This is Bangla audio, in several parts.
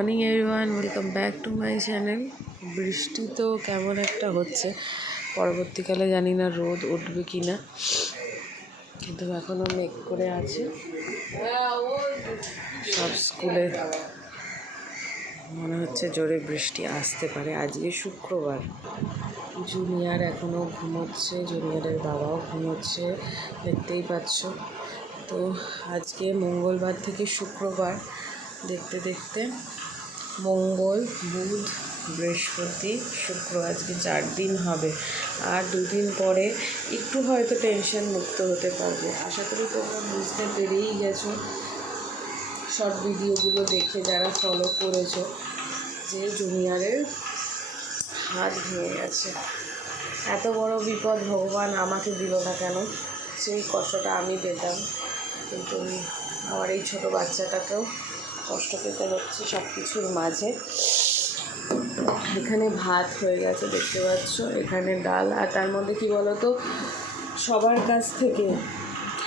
Morning everyone, welcome back to my channel. বৃষ্টি তো কেমন একটা হচ্ছে, পরবর্তীকালে জানি না রোদ উঠবে কি না, কিন্তু এখনও মেঘ করে আছে। সব স্কুলে মনে হচ্ছে জোরে বৃষ্টি আসতে পারে। আজকে শুক্রবার, জুনিয়র এখনও ঘুমোচ্ছে, জুনিয়রের বাবাও ঘুমোচ্ছে, দেখতেই পাচ্ছ। তো আজকে মঙ্গলবার থেকে শুক্রবার দেখতে দেখতে মঙ্গল, বুধ, বৃহস্পতি, শুক্র, আজকে 4 দিন হবে। আর 2 দিন পরে একটু হয়তো টেনশন মুক্ত হতে পারবে। আশা করি তোমরা বুঝতে পেরেই গেছো শর্ট ভিডিওগুলো দেখে, যারা ফলো করেছো, যে জুনিয়রের হাত ভেঙে গেছে। এত বড় বিপদ ভগবান আমাকে দিল না কেন, সেই কষ্টটা আমি পেতাম, কিন্তু আমার এই ছোটো বাচ্চাটাকেও কষ্ট পেতে হচ্ছে সব কিছুর মাঝে। এখানে ভাত হয়ে গেছে দেখতে পাচ্ছ, এখানে ডাল, আর তার মধ্যে কি বলতো, সবার কাছ থেকে,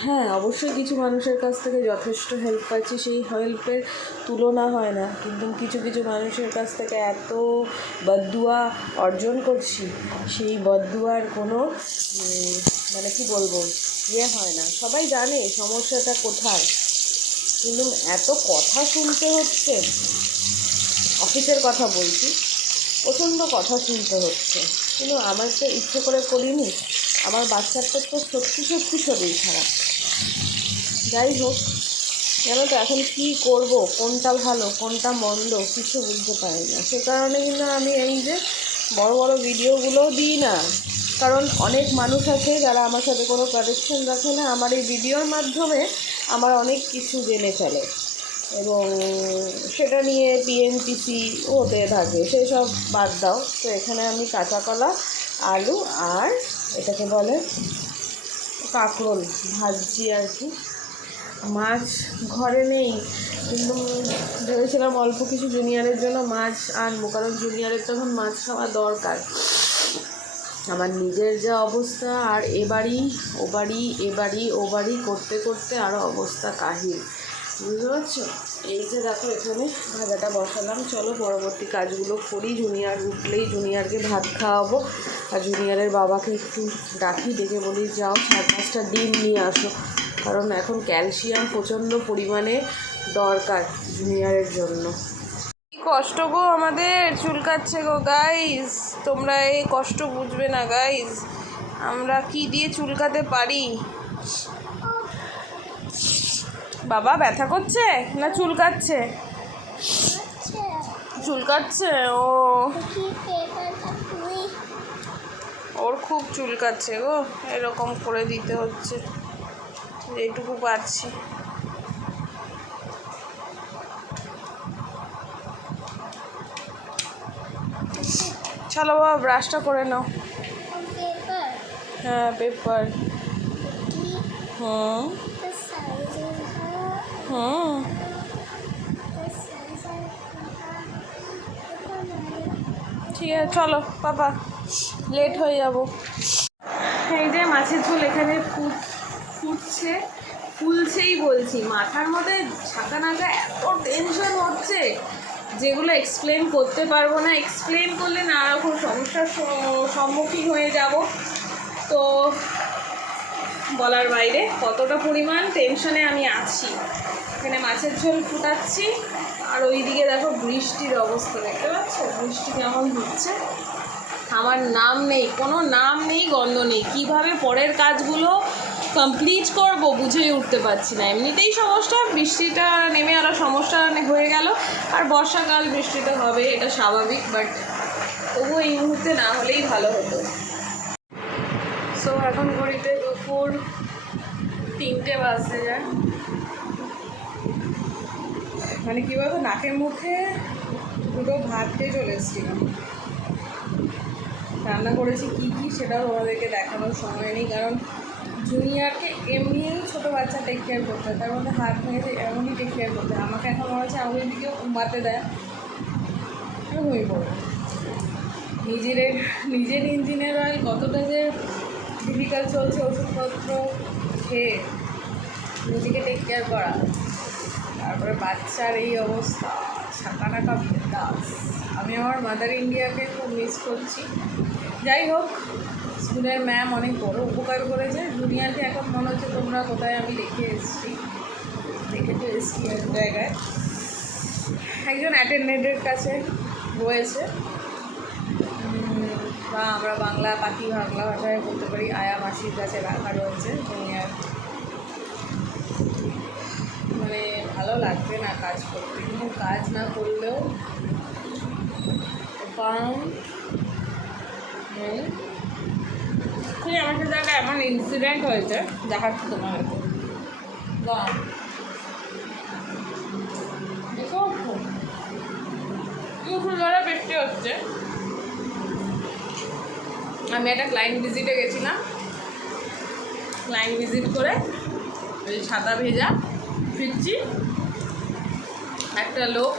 হ্যাঁ অবশ্যই কিছু মানুষের কাছ থেকে যথেষ্ট হেল্প পাচ্ছি, সেই হেল্পের তুলনা হয় না, কিন্তু কিছু কিছু মানুষের কাছ থেকে এত বদদুয়া অর্জন করছি, সেই বদদুয়ার কোনো মানে কি বলবো হয় না। সবাই জানে সমস্যাটা কোথায়, কিন্তু এত কথা শুনতে হচ্ছে, অফিসের কথা বলছি, প্রচণ্ড কথা শুনতে হচ্ছে। কিন্তু আমার তো ইচ্ছে করে করিনি, আমার বাচ্চাটা তো সত্যি সত্যি শরীর খারাপ। যাই হোক, জানো তো এখন কী করব, কোনটা ভালো কোনটা মন্দ কিছু বুঝতে পারি না। সে কারণে কিন্তু আমি এই যে বড় বড় ভিডিওগুলোও দিই না, কারণ অনেক মানুষ আছে যারা আমার সাথে কোনো কানেকশন রাখে না, আমার এই ভিডিওর মাধ্যমে আমার অনেক কিছু জেনে ফেলে, এবং সেটা নিয়ে পিএনপিসি হতে থাকে, সেই সব বাদ দাও। তো এখানে আমি কাঁচা কলা, আলু আর এটাকে বলে কাঁকরোল ভাজছি আর কি। মাছ ঘরে নেই, কিন্তু ভেবেছিলাম অল্প কিছু জুনিয়রের জন্য মাছ আনবো, কারণ জুনিয়রের তখন মাছ খাওয়া দরকার। আমার নিজের যা অবস্থা, আর এ বাড়ি করতে করতে আরও অবস্থা কাহিল, বুঝতে পারছো। এই যে দেখো এখানে ভাজাটা বসালাম, চলো পরবর্তী কাজগুলো করি। জুনিয়র উঠলেই জুনিয়রকে ভাত খাওয়াবো, আর জুনিয়রের বাবাকে একটু ডাকি, ডেকে বলি যাও 4-5টা ডিম নিয়ে আসো, কারণ এখন ক্যালসিয়াম প্রচণ্ড পরিমাণে দরকার জুনিয়রের জন্য। কষ্ট গো, আমাদের চুলকাচ্ছে গো গাইজ, তোমরা এই কষ্ট বুঝবে না গাইজ, আমরা কি দিয়ে চুলকাতে পারি। বাবা ব্যথা করছে না চুলকাচ্ছে? চুলকাচ্ছে, ওর খুব চুলকাচ্ছে গো, এরকম করে দিতে হচ্ছে, এইটুকু পারছি। চলো বাবা ব্রাশটা করে নাও। হ্যাঁ পেপার। হুম হুম ঠিক আছে, চলো বাবা, লেট হয়ে যাব। এই যে মাছের ঝোল এখানে ফুলছেই বলছি, মাথার মধ্যে ছাকা নাকা এত টেনশন হচ্ছে, যেগুলো এক্সপ্লেন করতে পারবো না, এক্সপ্লেন করলে নানা রকম সমস্যার সম্মুখীন হয়ে যাব। তো বলার বাইরে কতটা পরিমাণ টেনশনে আমি আছি। এখানে মাছের ঝোল ফুটাচ্ছি, আর ওইদিকে দেখো বৃষ্টির অবস্থা দেখতে পাচ্ছ, বৃষ্টি কেমন হচ্ছে। আমার নাম নেই, কোনো নাম নেই, গন্ধ নেই। কীভাবে পরের কাজগুলো কমপ্লিট করব বুঝেই উঠতে পারছি না। এমনিতেই সমস্যা, বৃষ্টিটা নেমে আরও সমস্যা হয়ে গেল, আর বর্ষাকাল বৃষ্টিটা হবে, এটা স্বাভাবিক, বাট তবুও এই মুহূর্তে না হলেই ভালো হতো। সো এখন ঘড়িতে দুপুর 3টে বাজতে যায়, মানে কী বলতো, নাকের মুখে দুটো ভাত খেয়ে চলে এসেছিলাম। রান্না করেছি কী কী সেটাও তোমাদেরকে দেখানোর সময় নেই, কারণ জুনিয়রকে এমনিই ছোটো বাচ্চা টেক কেয়ার করতে হয়, তার মধ্যে হাত ভেঙেছে, এমনই টেক কেয়ার করতে হয়। আমাকে এখন মনে হচ্ছে আমি দিকে ঘুমাতে দেয়, ঘুমিয়ে পড়বো। নিজের ইঞ্জিনের অয়েল কতটা যে ডিফিকাল্ট চলছে, ওষুধপত্র খেয়ে নিজেকে টেক কেয়ার করা, তারপরে বাচ্চার এই অবস্থা, শাকানাকা বিন্দাস। আমি আমার মাদার ইন্ডিয়াকে খুব মিস করছি। যাই হোক, স্কুলের ম্যাম অনেক বড় উপকার করেছে। জুনিয়রকে এখন মনে হচ্ছে তোমরা কোথায় আমি রেখে এসেছি, রেখে তো এসেছি এক জায়গায়। একজন অ্যাটেন্ডেন্টের কাছে রয়েছে, বা আমরা বাংলা ভাষায় বলতে পারি আয়া মাসির কাছে রাখা রয়েছে জুনিয়র। মানে ভালো লাগবে না কাজ করতে, কিন্তু কাজ না করলেও কারণ আমার সাথে একটা এমন ইনসিডেন্ট হয়েছে, দেখাচ্ছি তোমাদেরকে। দেখো মুসুলধারা বৃষ্টি হচ্ছে। আমি একটা ক্লায়েন্ট ভিজিটে গেছিলাম। ক্লায়েন্ট ভিজিট করে ওই ছাতা ভেজা ফিরছি, একটা লোক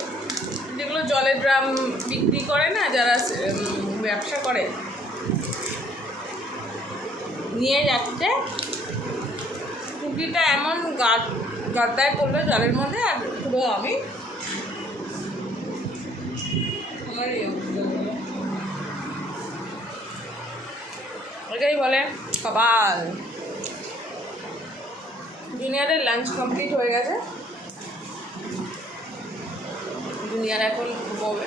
যেগুলো জলের ড্রাম বিক্রি করে না, যারা ব্যবসা করে, নিয়ে যাচ্ছে। কুকিটা এমন গাদ্দায় পড়লো জলের মধ্যে, আর পুরো আমি ওটাই বলে কপাল। জুনিয়রের লাঞ্চ কমপ্লিট হয়ে গেছে। জুনিয়র এখন ঘুমোবে।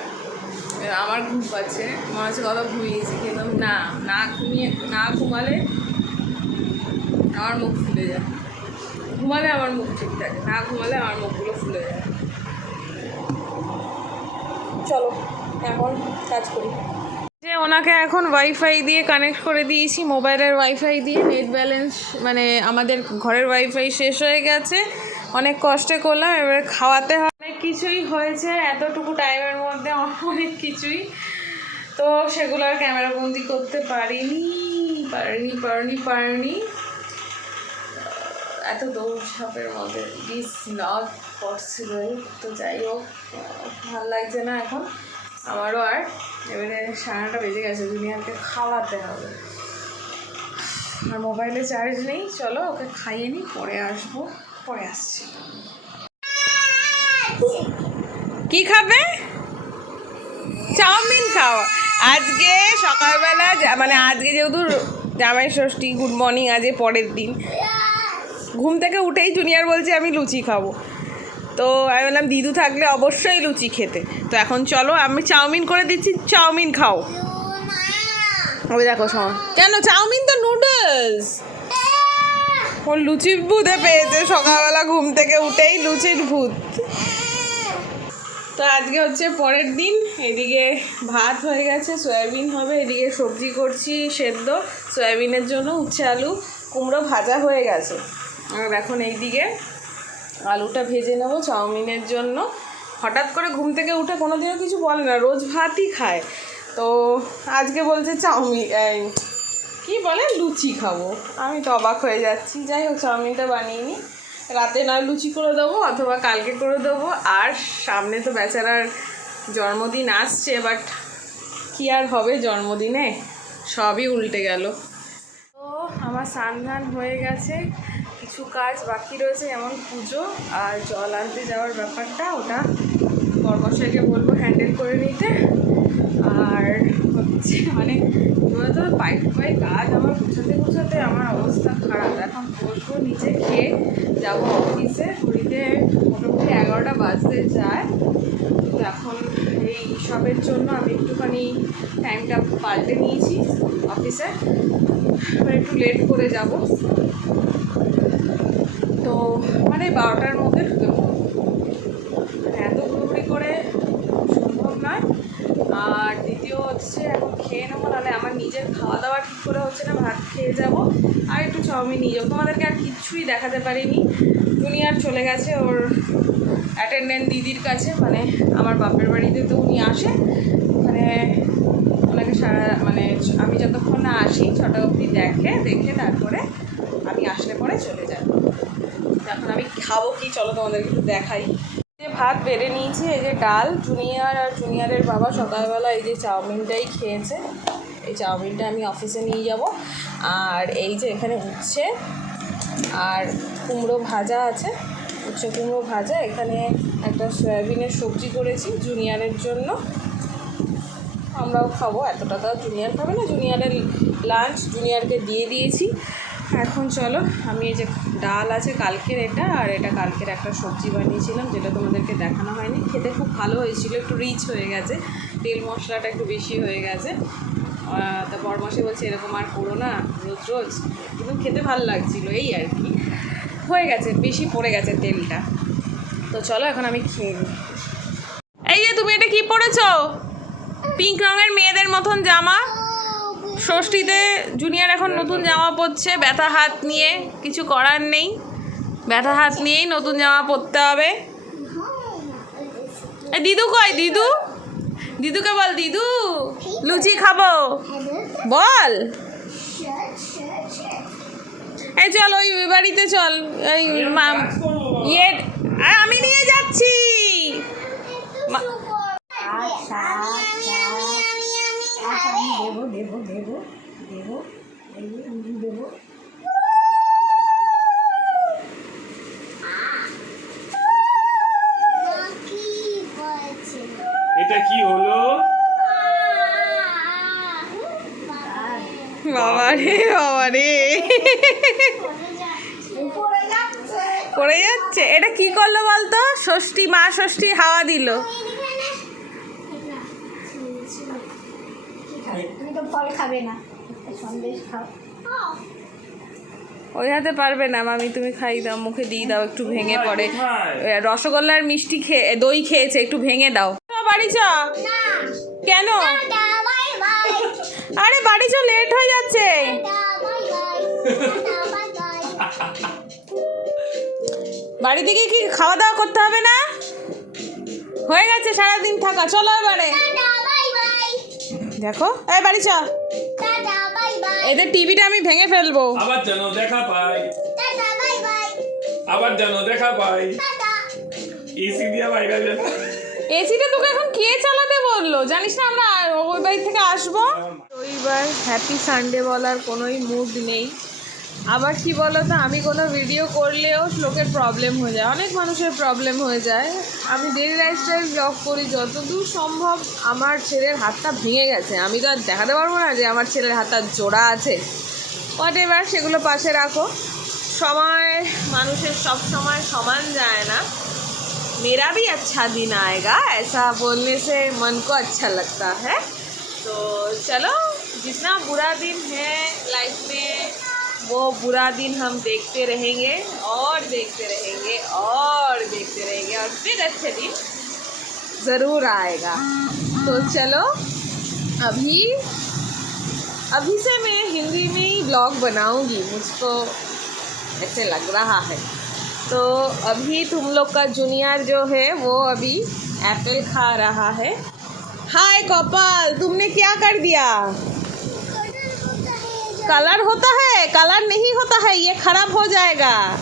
আমার ঘুম পাচ্ছে, মনে হচ্ছে কত ঘুমিয়েছি, কিন্তু না ঘুমালে আমার মুখ ফুলে যায়। ঘুমালে আমার মুখ ঠিক থাকে, না ঘুমালে আমার মুখগুলো ফুলে যায়। চলো এখন কাজ করি। যে ওনাকে এখন ওয়াইফাই দিয়ে কানেক্ট করে দিয়েছি, মোবাইলের ওয়াইফাই দিয়ে। নেট ব্যালেন্স মানে আমাদের ঘরের ওয়াইফাই শেষ হয়ে গেছে, অনেক কষ্টে করলাম। এবারে খাওয়াতে হয়। অনেক কিছুই হয়েছে এতটুকু টাইমের মধ্যে, অনেক কিছুই। তো সেগুলো আর ক্যামেরাবন্দি করতে পারিনি। এত দৌড়ঝাঁপের মধ্যে ইজ নট পসিবল। তো যাই হোক, ভালো লাগছে না এখন আমারও। আর এবারে 9:30 বেজে গেছে, জুনিয়রকে খাওয়াতে হবে। আর মোবাইলে চার্জ নেই। চলো ওকে খাইয়ে নিই, পরে আসছি। কি খাবে? চাউমিন খাও আজকে সকালবেলা। মানে আজকে যেহেতু জামাই ষষ্ঠী, গুড মর্নিং, আজকে পরের দিন। ঘুম থেকে উঠেই জুনিয়র বলছে আমি লুচি খাবো। তো আমি বললাম দিদু থাকলে অবশ্যই লুচি খেতে। তো এখন চলো আমি চাউমিন করে দিচ্ছি, চাউমিন খাও। ওই দেখো সময় কেন, চাউমিন তো নুডলস। ওর লুচির ভূতে পেয়েছে সকালবেলা, ঘুম থেকে উঠেই লুচির ভূত। তো আজকে হচ্ছে পরের দিন। এদিকে ভাত হয়ে গেছে, সয়াবিন হবে। এদিকে সবজি করছি সেদ্ধ সয়াবিনের জন্য, উচ্ছে আলু কুমড়ো ভাজা হয়ে গেছে। আর এখন এইদিকে আলুটা ভেজে নেবো চাউমিনের জন্য। হঠাৎ করে ঘুম থেকে উঠে কোনো দিনও কিছু বলে না, রোজ ভাতই খায়। তো আজকে বলছে কি বলে লুচি খাবো। আমি তো অবাক হয়ে যাচ্ছি। যাই হোক, চাউমিনটা বানিয়ে নিই, রাতে না লুচি করে দেবো অথবা কালকে করে দেবো। আর সামনে তো বেচারার জন্মদিন আসছে, বাট কি আর হবে জন্মদিনে, সবই উল্টে গেল। তো আমার স্নান হয়ে গেছে, কিছু কাজ বাকি রয়েছে, যেমন পুজো আর জল আনতে যাওয়ার ব্যাপারটা, ওটা কর্মশাইকে বলবো হ্যান্ডেল করে নিতে। আর হচ্ছে মানে তো পাই কাজ আমার গুছাতে আমার অবস্থা খারাপ। এখন বসবো নিচে, খেয়ে যাবো অফিসে। ঘুরিতে মোটামুটি 11টা বাজতে যায়। তো এখন এই সবের জন্য আমি একটুখানি টাইমটা পাল্টে নিয়েছি অফিসে, একটু লেট করে যাব। তো মানে 12টার মধ্যে ঢুকে পড়ব, এত ঘুরঘুরি করে সম্ভব নয়। আর দ্বিতীয় হচ্ছে এখন খেয়ে নেবো, নাহলে আমার নিজের খাওয়া দাওয়া ঠিক করে হচ্ছে না। ভাত খেয়ে যাব আর একটু চাউমিন নিয়ে যাবো। তোমাদেরকে আর কিচ্ছুই দেখাতে পারিনি। জুনিয়র চলে গেছে ওর অ্যাটেন্ডেন্ট দিদির কাছে, মানে আমার বাপের বাড়িতে তো উনি আসে। ওখানে ওনাকে মানে আমি যতক্ষণ না আসি 6টা অবধি দেখে তারপরে আমি আসলে পরে চলে যাই। এখন আমি খাবো কি, চলো তোমাদেরকে একটু দেখাই। যে ভাত বেড়ে নিয়েছি, এই যে ডাল। জুনিয়র আর জুনিয়রের বাবা সকালবেলা এই যে চাউমিনটাই খেয়েছে। এই চাউমিনটা আমি অফিসে নিয়ে যাব। আর এই যে এখানে উচ্ছে আর কুমড়ো ভাজা আছে, উচ্ছে কুমড়ো ভাজা। এখানে একটা সয়াবিনের সবজি করেছি জুনিয়রের জন্য, আমরাও খাবো, এতটা তো জুনিয়র খাবে না, জুনিয়রের লাঞ্চ জুনিয়রকে দিয়ে দিয়েছি। এখন চলো, আমি এই যে ডাল আছে কালকের এটা, আর এটা কালকের একটা সবজি বানিয়েছিলাম যেটা তোমাদেরকে দেখানো হয়নি, খেতে খুব ভালো হয়েছিল, একটু রিচ হয়ে গেছে, তেল মশলাটা একটু বেশি হয়ে গেছে। তা বড়মাসি বলছে এরকম আর করো না রোজ রোজ, কিন্তু খেতে ভালো লাগছিলো, এই আর কি, হয়ে গেছে, বেশি পড়ে গেছে তেলটা। তো চলো এখন আমি খেয়ে নিই। এই যে তুমি এটা কি পরেছো? পিঙ্ক রঙের মেয়েদের মতন জামা। ষষ্ঠীতে জুনিয়র এখন নতুন জামা পরছে, ব্যথা হাত নিয়ে, কিছু করার নেই, ব্যথা হাত নিয়েই নতুন জামা পরতে হবে। এই দিদু কই? দিদু, দিদুকে বল, দিদু লুচি খাবো বল। এই চল ওই বাড়িতে চল, এই ইয়ে আমি নিয়ে যাচ্ছি। এটা কি হলো? বাবা রে বাবা রে, পড়ে যাচ্ছে। এটা কি করলো বলতো? ষষ্ঠী, মা ষষ্ঠী হাওয়া দিল। তুমি তো ফল খাবে না, সন্দেশ খাও। ওই হাতে পারবে না মামি, তুমি খাই দাও, মুখে দিয়ে দাও, একটু ভেঙে পড়ে। রসগোল্লার মিষ্টি খেয়ে, দই খেয়েছে, একটু ভেঙে দাও। বাড়ি চ। কেন? আরে বাড়ি চ, লেট হয়ে যাচ্ছে। বাড়িতে গিয়ে কি খাওয়া দাওয়া করতে হবে না? হয়ে গেছে সারাদিন থাকা, চলো এবারে। দেখো, এই বাড়ি চ। এদের টিভিটা আমি ভেঙে ফেলবো। আবার যেন দেখা পাই, আবার যেন দেখা পাই। এসি দিয়া বাইরে যেন। এসিটা তোকে এখন কে চালাতে বললো? জানিস না আমরা ওই বাড়ি থেকে আসবো। রবিবার, হ্যাপি সানডে বলার কোনোই মুড নেই। আবার কি বলো তো, আমি কোনো ভিডিও করলেও লোকের প্রবলেম হয়ে যায়, অনেক মানুষের প্রবলেম হয়ে যায়। আমি ডেইলি লাইফস্টাইল ব্লগ করি, যতদূর সম্ভব। আমার ছেলের হাতটা ভেঙে গেছে, আমি তো আর দেখাতে পারবো না যে আমার ছেলের হাতটা জোড়া আছে, হোয়াট এভার, সেগুলো পাশে রাখো। সময় মানুষের সব সময় সমান যায় না। मेरा भी अच्छा दिन आएगा, ऐसा बोलने से मन को अच्छा लगता है। तो चलो, जितना बुरा दिन है लाइफ में, वो बुरा दिन हम देखते रहेंगे और देखते रहेंगे और देखते रहेंगे, और फिर अच्छे दिन ज़रूर आएगा। तो चलो, अभी से मैं हिंदी में ही ब्लॉग बनाऊंगी, मुझको ऐसे लग रहा है। तो अभी तुम लोग का जूनियर जो है वो अभी एप्पल खा रहा है। हाय कपाल, तुमने क्या कर दिया? कलर होता है? कलर नहीं होता है, ये खराब हो जाएगा।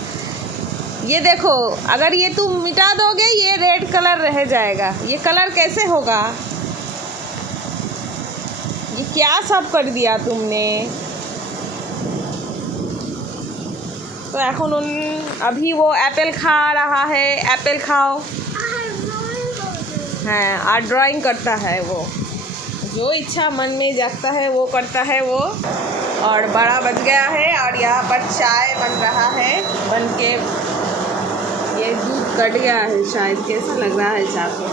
ये देखो, अगर ये तुम मिटा दोगे ये रेड कलर रह जाएगा, ये कलर कैसे होगा? ये क्या सब कर दिया तुमने? तो এখন अभी वो एप्पल खा रहा है, एप्पल खाओ। हाँ, और ड्राइंग करता है वो, जो इच्छा मन में जागता है वो करता है वो। और बड़ा बज गया है, और यहाँ पर चाय बन रहा है, बन के ये दूध कट गया है शायद, कैसा लग रहा है चाय को।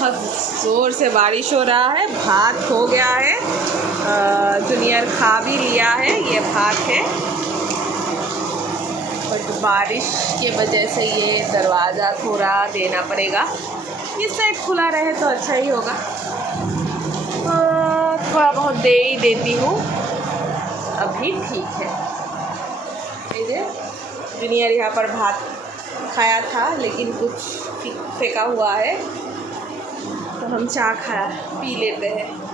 बहुत ज़ोर से बारिश हो रहा है, भात हो गया है, जूनियर खा भी लिया है, ये भात है। बट बारिश की वजह से ये दरवाज़ा थोड़ा देना पड़ेगा, इस साइड खुला रहे तो अच्छा ही होगा। थोड़ा बहुत दे ही देती हूँ, अभी ठीक है। ये जूनियर यहाँ पर भात खाया था, लेकिन कुछ फेंका हुआ है, तो हम चाय पी लेते हैं।